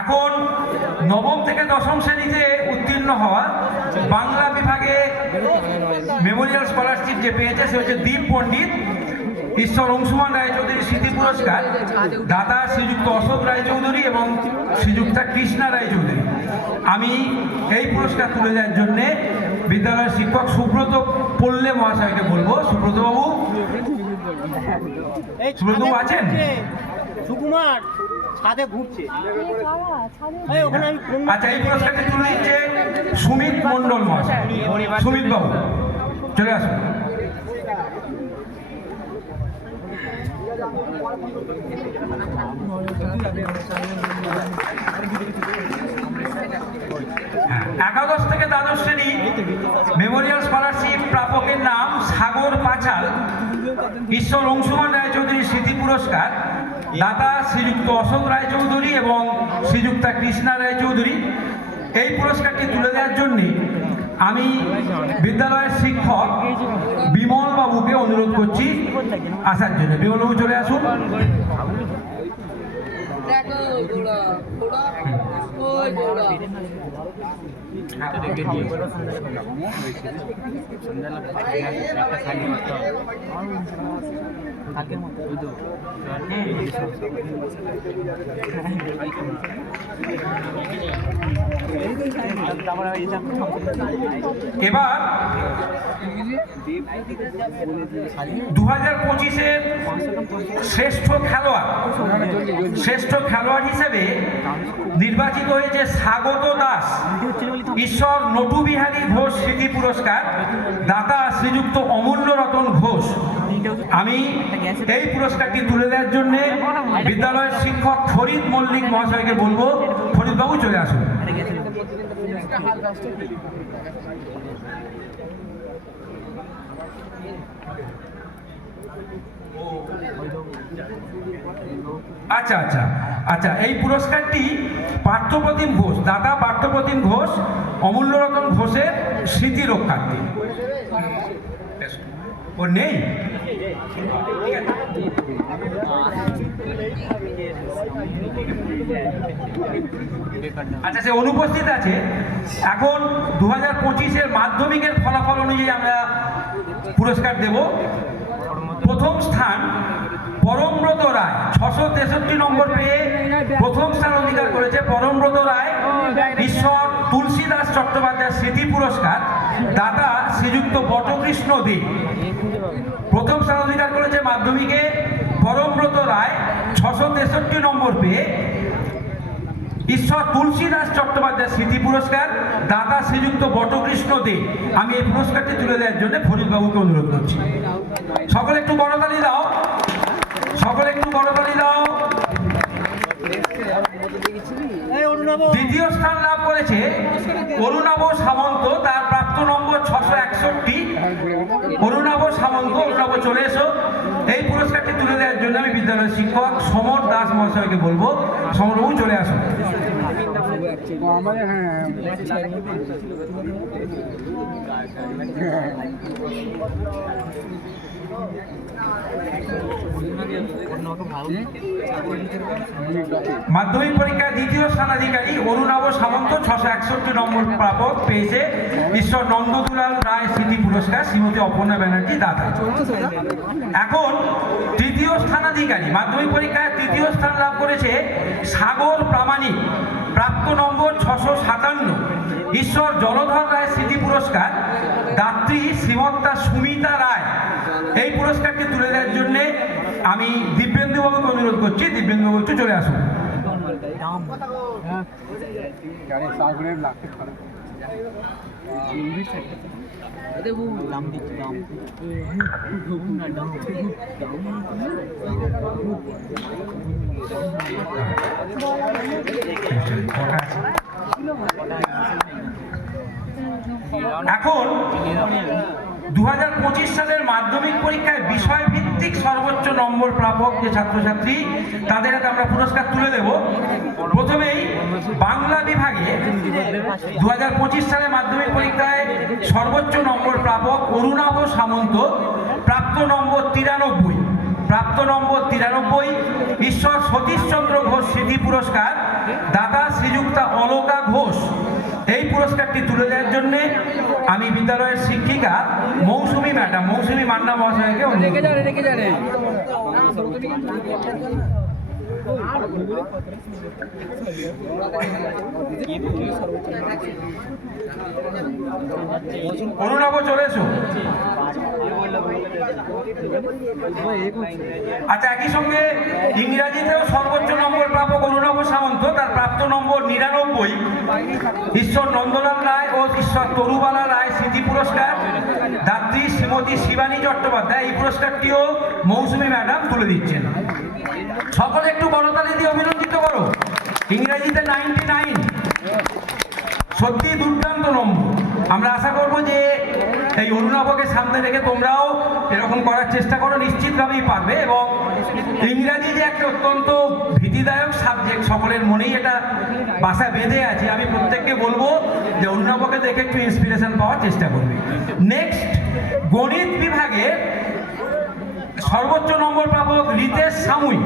এখন নবম থেকে দশম শ্রেণীতে উত্তীর্ণ হওয়া বাংলা বিভাগে মেমোরিয়াল স্কলারশিপ যে পেয়েছে সে হচ্ছে দীপ পণ্ডিত। ঈশ্বর অংশুমান রায়চৌধুরী স্মৃতি পুরস্কার দাদা শ্রীযুক্ত অশোক রায়চৌধুরী এবং শ্রীযুক্তা কৃষ্ণা রায়চৌধুরী। আমি এই পুরস্কার তুলে দেওয়ার জন্যে বিদ্যালয়ের শিক্ষক সুব্রত পল্লে মহাশয়কে বলবো। সুব্রত বাবু, সুব্রত বাবু আছেন? সুকুমার ছাদে ঘুরছে। আচ্ছা, এই পুরস্কারটি তুলে দিচ্ছে সুমিত মণ্ডল মহাশয়। সুমিত বাবু চলে আসুন। একাদশ থেকে দ্বাদশ শ্রেণী মেমোরিয়াল স্কলারশিপ প্রাপকের নাম সাগর পাঁচাল। ঈশ্বর অংশুমান রায়চৌধুরী স্মৃতি পুরস্কার দাদা শ্রীযুক্ত অশোক রায়চৌধুরী এবং শ্রীযুক্তা কৃষ্ণা রায়চৌধুরী। এই পুরস্কারটি তুলে দেওয়ার জন্যে আমি বিদ্যালয়ের শিক্ষক বিমল বাবুকে অনুরোধ করছি আসার জন্য। বিমল বাবু চলে আসুন। এবার 2025-এর শ্রেষ্ঠ খেলোয়াড় হিসেবে নির্বাচিত হয়েছে স্বাগত দাস, ঈশ্বর নটু বিহারী ঘোষ স্মৃতি পুরস্কার, দাতা শ্রীযুক্ত অমূল্য রতন ঘোষ। আমি এই পুরস্কারটি তুলে দেওয়ার জন্য বিদ্যালয়ের শিক্ষক ফরিদ মল্লিক মহাশয়কে বলবো, ফরিদ বাবু চলে আসুন। আচ্ছা আচ্ছা আচ্ছা, এই পুরস্কারটি পার্থপ্রতিম ঘোষ, দাদা পার্থপ্রতিম ঘোষ অমূল্য রতন ঘোষের স্মৃতি রক্ষার্থী। ও নেই? আচ্ছা, সে অনুপস্থিত আছে। এখন 2025-এর মাধ্যমিকের ফলাফল অনুযায়ী আমরা পুরস্কার দেব। প্রথম স্থান পরমব্রত রায়, 663 নম্বর পেয়ে প্রথম স্থান অধিকার করেছে পরমব্রত রায়, ঈশ্বর তুলসীদাস চট্টোপাধ্যায় স্মৃতি পুরস্কার, দাতা শ্রীযুক্ত বটকৃষ্ণ দে। প্রথম স্থান অধিকার করেছে মাধ্যমিকে পরমব্রত রায়, 663 নম্বর পেয়ে ঈশ্বর তুলসীদাস চট্টোপাধ্যায় স্মৃতি পুরস্কার, দাতা শ্রীযুক্ত বটকৃষ্ণ দে। আমি এই পুরস্কারটি তুলে দেওয়ার জন্য ফরিদবাবুকে অনুরোধ করছি। সকলে একটু বড়তালি দাও, সকলে একটু বড়তালি দাও। দ্বিতীয় স্থান লাভ করেছে অরুণাভ সামন্ত, তার প্রাপ্ত নম্বর 661। অরুণাভ সামন্ত, অরুণাভ চলে এসো। এই পুরস্কারটি তুলে দেওয়ার জন্য আমি বিদ্যালয়ের শিক্ষক সমর দাস মহাশয়কে বলবো, সমরবাবু চলে আসুন। মাধ্যমিক পরীক্ষায় দ্বিতীয় স্থানাধিকারী অরুণাভ সামন্ত, 661 নম্বর প্রাপক পেয়েছে ঈশ্বর নন্দদুলাল রায় স্মৃতি পুরস্কার, শ্রীমতী অপর্ণা ব্যানার্জি দাতা। এখন তৃতীয় স্থানাধিকারী, মাধ্যমিক পরীক্ষায় তৃতীয় স্থান লাভ করেছে সাগর প্রামাণিক, প্রাপ্ত নম্বর 657, ঈশ্বর জলধর রায় স্মৃতি পুরস্কার, দাত্রী শ্রীমত্তা সুমিতা রায়। এই পুরস্কারটি তুলে দেওয়ার জন্য আমি দিব্যেন্দুবাবুকে অনুরোধ করছি। দিব্যেন্দুবাবু একটু চলে আসুন। এখন 2025 সালের মাধ্যমিক পরীক্ষায় বিষয়ভিত্তিক সর্বোচ্চ নম্বর প্রাপক যে ছাত্রছাত্রী, তাদের হাতে আমরা পুরস্কার তুলে দেব। প্রথমেই বাংলা বিভাগে 2025 সালের মাধ্যমিক পরীক্ষায় সর্বোচ্চ নম্বর প্রাপক অরুণাভ সামন্ত, প্রাপ্ত নম্বর 93, প্রাপ্ত নম্বর 93, ঈশ্বর সতীশচন্দ্র ঘোষ স্মৃতি পুরস্কার, দাদা শ্রীযুক্তা অলকা ঘোষ। এই পুরস্কারটি তুলে দেওয়ার জন্য আমি বিদ্যালয়ের শিক্ষিকা মৌসুমী ম্যাডাম, মৌসুমী মান্না মহাশয়কে অনুরোধ অরুণাভ চলে এসো। আচ্ছা, একই সঙ্গে ইংরাজিতেও সর্বোচ্চ নম্বর প্রাপক অরুণাভ সামন্ত, তার প্রাপ্ত নম্বর 99, ঈশ্বর নন্দলাল রায় ও ঈশ্বর তরুবালা রায় স্মৃতি পুরস্কার, দাত্রী শ্রীমতী শিবানী চট্টোপাধ্যায়। এই পুরস্কারটিও মৌসুমী ম্যাডাম তুলে দিচ্ছেন। সকলে একটু বড়তালি দিয়ে অভিনন্দিত করো। ইংরেজিতে 99, সত্যি দুর্দান্ত নম্বর। আমরা আশা করবো যে এই অরুণাভকে সামনে রেখে তোমরাও এরকম করার চেষ্টা করো, নিশ্চিতভাবেই পারবে। এবং ইংরাজি যে একটা অত্যন্ত ভীতিদায়ক সাবজেক্ট, সকলের মনেই এটা বাসা বেঁধে আছে। আমি প্রত্যেককে বলবো যে অন্যকে দেখে একটু ইন্সপিরেশন পাওয়ার চেষ্টা করবে। নেক্সট, গণিত বিভাগে সর্বোচ্চ নম্বর প্রাপক রিতেশ সামুই,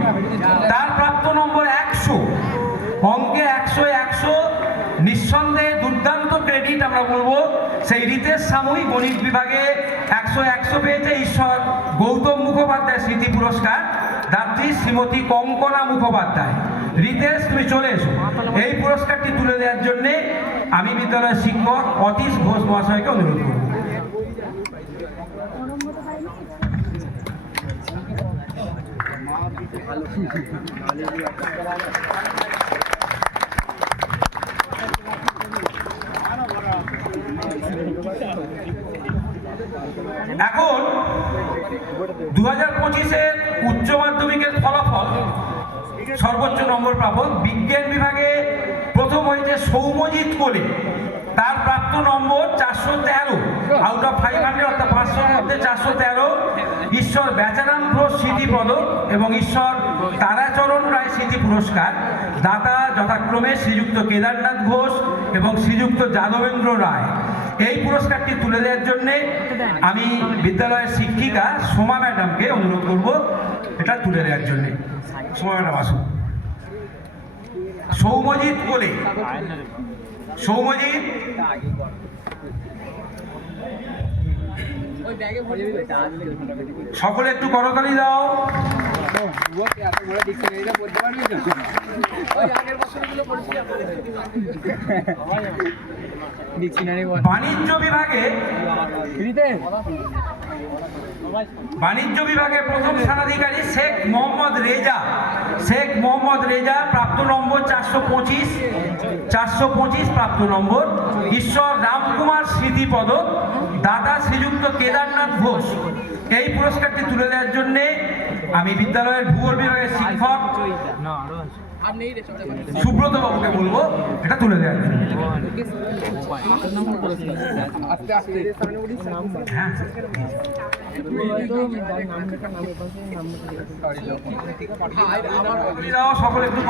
তার প্রাপ্ত নম্বর 100, অঙ্কে 100 নিঃসন্দেহে দুর্দান্ত ক্রেডিট আমরা বলবো সেই রিতেশ সামুই গণিত বিভাগে 100 পেয়েছে। ঈশ্বর গৌতম মুখোপাধ্যায় স্মৃতি পুরস্কার, দাত্রী শ্রীমতী কঙ্কনা মুখোপাধ্যায়। রিতেশ, তুমি চলে এসো। এই পুরস্কারটি তুলে দেওয়ার জন্যে আমি বিদ্যালয়ের শিক্ষক অতীশ ঘোষ মহাশয়কে অনুরোধ করব। এখন 2025-এর উচ্চ মাধ্যমিকের ফলাফল, সর্বোচ্চ নম্বর প্রাপক বিজ্ঞান বিভাগে প্রথম হয়েছে সৌম্যজিৎ কোলে, তার প্রাপ্ত নম্বর 413 আউট অফ 500, অর্থাৎ 500-এর মধ্যে 413। ঈশ্বর বেচারাম ঘোষ স্মৃতি পদক এবং ঈশ্বর তারাচরণ রায় স্মৃতি পুরস্কার, দাতা যথাক্রমে শ্রীযুক্ত কেদারনাথ ঘোষ এবং শ্রীযুক্ত যাদবেন্দ্র রায়। এই পুরস্কারটি তুলে দেওয়ার জন্য আমি বিদ্যালয়ের শিক্ষিকা সোমা ম্যাডামকে অনুরোধ করব এটা তুলে দেওয়ার জন্য। সোমা ম্যাডাম আসুন। সৌম্যজিৎ কোলে, সৌম্যজিৎ। সকলে একটু করতালি দাও। বাণিজ্য বিভাগে প্রথম স্থানাধিকারী শেখ মোহাম্মদ রেজা, প্রাপ্ত নম্বর 425 প্রাপ্ত নম্বর। ঈশ্বর রামকুমার স্মৃতি পদক, দাদা শ্রীযুক্ত কেদারনাথ ঘোষ। এই পুরস্কারটি তুলে দেওয়ার জন্য আমি বিদ্যালয়ের ভূগোল বিভাগের শিক্ষক সুব্রত বাবুকে বলবো এটা তুলে দেওয়ার জন্য। হ্যাঁ, সকলে একটু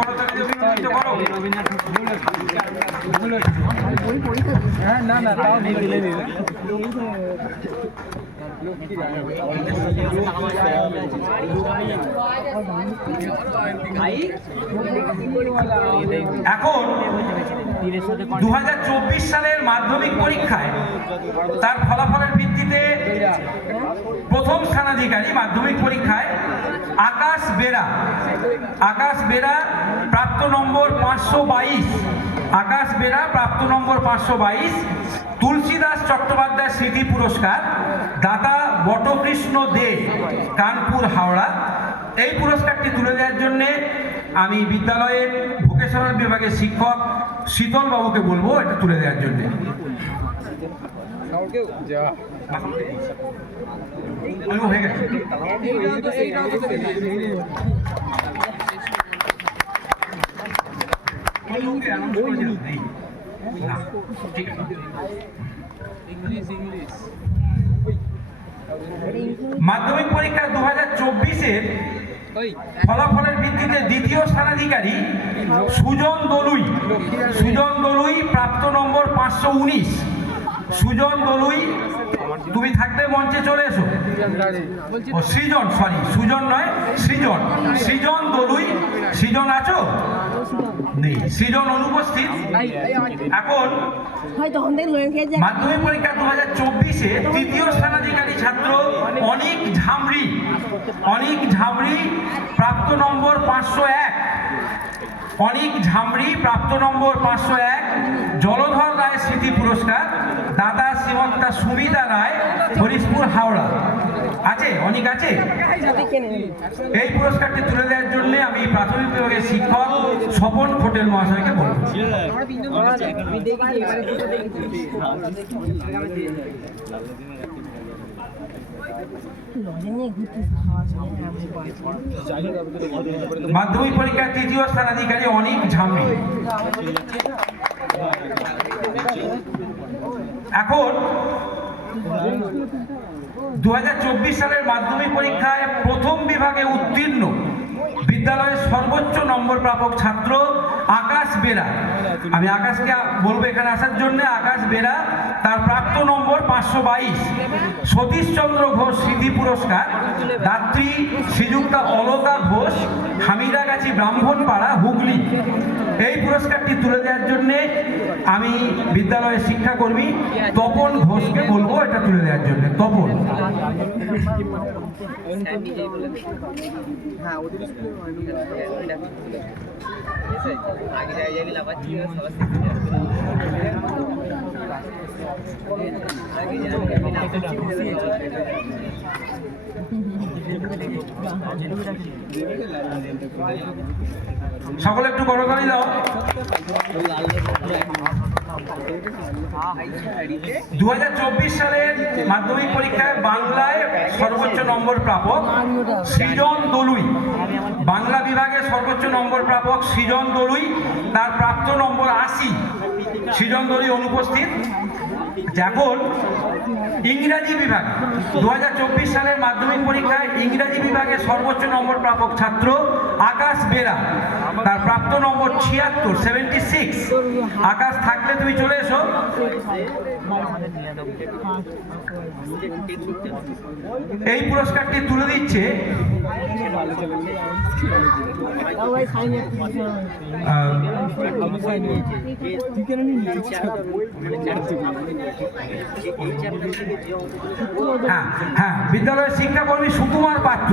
এখন 2024 সালের মাধ্যমিক পরীক্ষায় তার ফলাফলের ভিত্তিতে প্রথম স্থানাধিকারী মাধ্যমিক পরীক্ষায় আকাশ বেরা প্রাপ্ত নম্বর 522। তুলসীদাস চট্টোপাধ্যায় স্মৃতি পুরস্কার, দাতা বটকৃষ্ণ দে, কানপুর, হাওড়া। এই পুরস্কারটি তুলে দেওয়ার জন্য আমি বিদ্যালয়ের ভোকেশনাল বিভাগের শিক্ষক শীতল বাবুকে বলবো এটা তুলে দেওয়ার জন্য। হয়ে গেছে। মাধ্যমিক পরীক্ষা 2024-এর ফলাফলের ভিত্তিতে দ্বিতীয় স্থানাধিকারী সুজন দলুই, প্রাপ্ত নম্বর 519। সুজন দলুই, তুমি থাকতে মঞ্চে চলে এসো। সৃজন দলুই। সৃজন আছো? নেই, সৃজন অনুপস্থিত। এখন মাধ্যমিক পরীক্ষা 2024-এ তৃতীয় স্থানাধিকারী ছাত্র অনিক ঝামরি, প্রাপ্ত নম্বর 501। জলধর রায় স্মৃতি পুরস্কার, দাদা শ্রীমতা সুমিতা রায়, হরিশপুর, হাওড়া। আছে? অনিক আছে? এই পুরস্কারটি তুলে দেওয়ার জন্য আমি প্রাথমিক বিভাগের শিক্ষক স্বপন হোটেল মহাশয়কে বলব। মাধ্যমিক পরীক্ষার তৃতীয় স্থানাধিকারী অনিক ঝামরি। এখন 2024 সালের মাধ্যমিক পরীক্ষায় প্রথম বিভাগে উত্তীর্ণ বিদ্যালয়ের সর্বোচ্চ নম্বর প্রাপক ছাত্র আকাশ বেরা। আমি আকাশকে বলবো এখানে আসার জন্য। আকাশ বেরা, তার প্রাপ্ত নম্বর 522। সতীশচন্দ্র ঘোষ স্মৃতি পুরস্কার, দাত্রী শ্রীযুক্তা অলকা ঘোষ, হামিদাগাছি ব্রাহ্মণপাড়া, হুগলি। এই পুরস্কারটি তুলে দেওয়ার জন্য আমি বিদ্যালয়ের শিক্ষাকর্মী তপন ঘোষকে বলবো এটা তুলে দেওয়ার জন্য। তপন। সকলে একটু করতালি দাও। 2024 সালের মাধ্যমিক পরীক্ষায় বাংলায় সর্বোচ্চ নম্বর প্রাপক সৃজন দলুই। বাংলা বিভাগে সর্বোচ্চ নম্বর প্রাপক সৃজন দলুই, তার প্রাপ্ত নম্বর 80। সৃজন দলুই অনুপস্থিত। এখন ইংরাজি বিভাগ 2024 সালের মাধ্যমিক পরীক্ষায় ইংরাজি বিভাগে সর্বোচ্চ নম্বর প্রাপক ছাত্র আকাশ বেরা, তার প্রাপ্ত নম্বর 76। আকাশ থাকলে তুমি চলে এসো। এই পুরস্কারটি তুলে দিচ্ছে হ্যাঁ বিদ্যালয়ের শিক্ষাকর্মী সুকুমার পাত্র।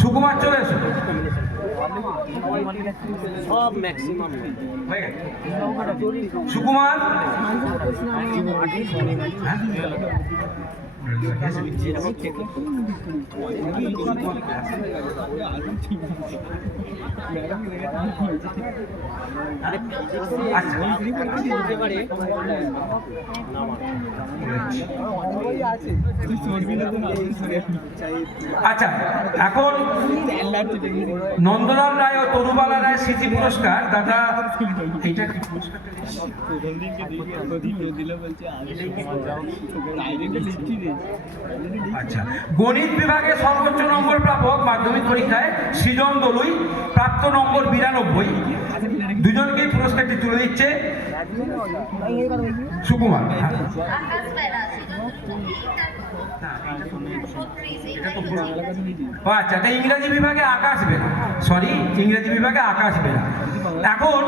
সুকুমার চলে এসো। সব ম্যাক্সিমাম সুকুমার। আচ্ছা, এখন নন্দলাল রায় ও তরুবালা রায় স্মৃতি পুরস্কার। দাদা এইটা কি পুরস্কার? আচ্ছা, গণিত বিভাগে সর্বোচ্চ নম্বর প্রাপক মাধ্যমিক পরীক্ষায় সৃজন দলুই, প্রাপ্ত নম্বর 92। দুজনকেই পুরস্কারটি তুলে দিচ্ছে সুকুমার। আচ্ছা, এটা ইংরেজি বিভাগে আকাশ বেরা। ইংরেজি বিভাগে আকাশ বেরা। এখন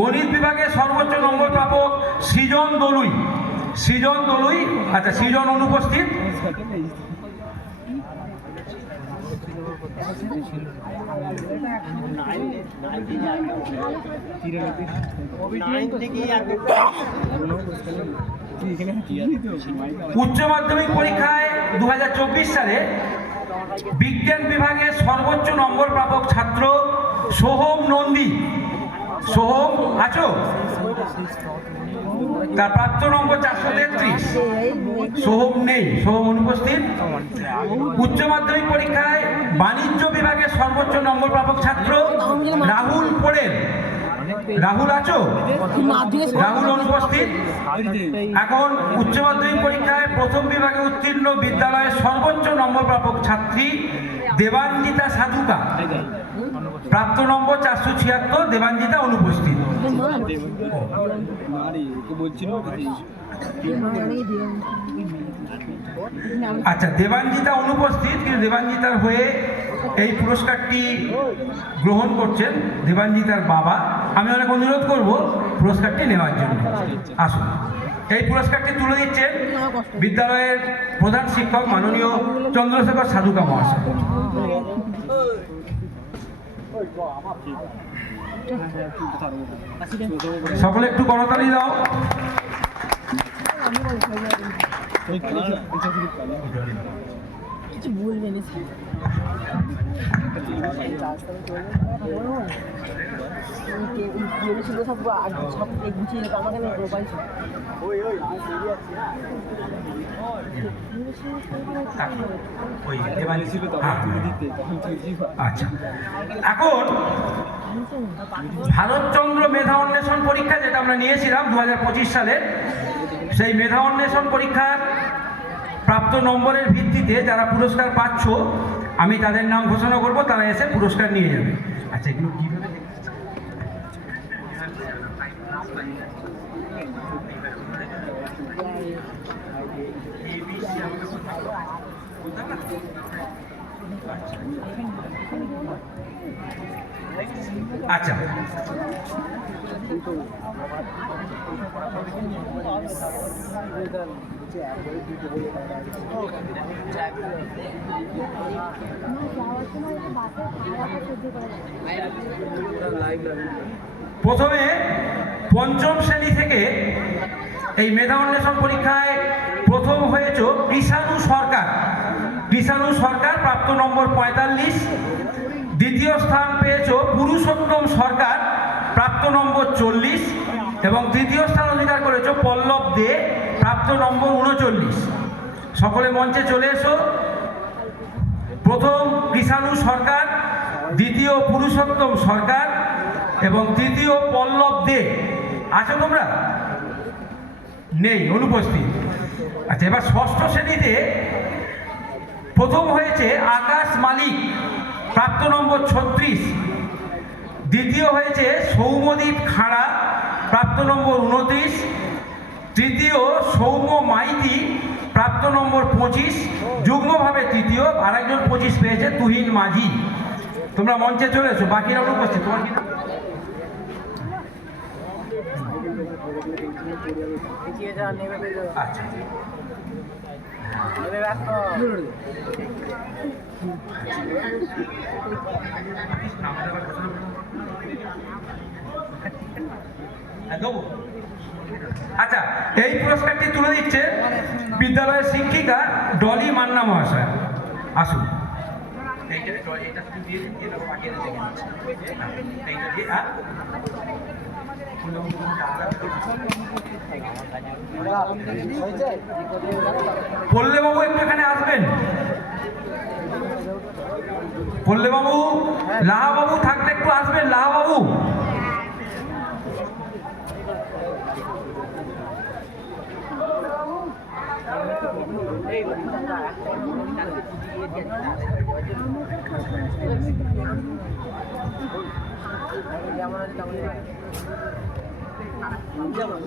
গণিত বিভাগে সর্বোচ্চ নম্বর প্রাপক সৃজন দলুই। আচ্ছা, সৃজন অনুপস্থিত। উচ্চ মাধ্যমিক পরীক্ষায় 2024 সালে বিজ্ঞান বিভাগে সর্বোচ্চ নম্বর প্রাপক ছাত্র সোহম নন্দী। সোহম আছো? তার প্রাপ্ত নম্বর 433। সোহম নেই, সোহম অনুপস্থিত। উচ্চ মাধ্যমিক পরীক্ষায় বাণিজ্য বিভাগে সর্বোচ্চ নম্বর প্রাপক ছাত্র রাহুল পোড়েল। রাহুল আছো? রাহুল অনুপস্থিত। এখন উচ্চ মাধ্যমিক পরীক্ষায় প্রথম বিভাগে উত্তীর্ণ বিদ্যালয়ের সর্বোচ্চ নম্বর প্রাপক ছাত্রী দেবাঞ্জিতা সাধুকা, প্রাপ্ত নম্বর 476। দেবাঞ্জিতা অনুপস্থিত। আচ্ছা, দেবাঞ্জিতা অনুপস্থিত, কিন্তু দেবাঞ্জিতার হয়ে এই পুরস্কারটি গ্রহণ করছেন দেবাঞ্জিতার বাবা। আমি অনেক অনুরোধ করব পুরস্কারটি নেওয়ার জন্য। আসুন, এই পুরস্কারটি তুলে দিচ্ছেন বিদ্যালয়ের প্রধান শিক্ষক মাননীয় চন্দ্রশেখর সাধুকা মহাশয়। সকলে একটু করতালি দাও। কিছু বলবেন আচ্ছা, এখন ভারতচন্দ্র মেধা অন্বেষণ পরীক্ষা যেটা আমরা নিয়েছিলাম 2025 সালে, সেই মেধা অন্বেষণ পরীক্ষার প্রাপ্ত নম্বরের ভিত্তিতে যারা পুরস্কার পাচ্ছ আমি তাদের নাম ঘোষণা করব, তারা এসে পুরস্কার নিয়ে যাবে। আচ্ছা, এগুলো কীভাবে আচ্ছা, প্রথমে পঞ্চম শ্রেণী থেকে এই মেধা অন্বেষণ পরীক্ষায় প্রথম হয়েছে কৃষাণু সরকার। কৃষাণু সরকার প্রাপ্ত নম্বর 45। দ্বিতীয় স্থান পেয়েছ পুরুষোত্তম সরকার প্রাপ্ত নম্বর 40 এবং তৃতীয় স্থান অধিকার করেছ পল্লব দে প্রাপ্ত নম্বর 39। সকলে মঞ্চে চলে এসো। প্রথম কৃষাণু সরকার, দ্বিতীয় পুরুষোত্তম সরকার এবং তৃতীয় পল্লব দে। আছো তোমরা? নেই, অনুপস্থিত। আচ্ছা, এবার ষষ্ঠ শ্রেণীতে প্রথম হয়েছে আকাশ মালিক প্রাপ্ত নম্বর 36। দ্বিতীয় হয়েছে সৌম্যদীপ খাড়া প্রাপ্ত নম্বর 29। তৃতীয় সৌম্য মাইতি প্রাপ্ত নম্বর 25। যুগ্মভাবে তৃতীয় আরেকজন 25 পেয়েছে তুহিন মাঝি। তোমরা মঞ্চে চলে এসো, বাকিরা অনুপস্থিত। তোমার কি নাম? আচ্ছা, আচ্ছা, এই পুরস্কারটি তুলে দিচ্ছে বিদ্যালয়ের শিক্ষিকা ডলি মান্না মহাশয়। আসুন। পল্লেবাবু একটু এখানে আসবেন। পল্লেবাবু, লাহাবাবু থাকলে একটু আসবেন। লাহাবাবু, যেমন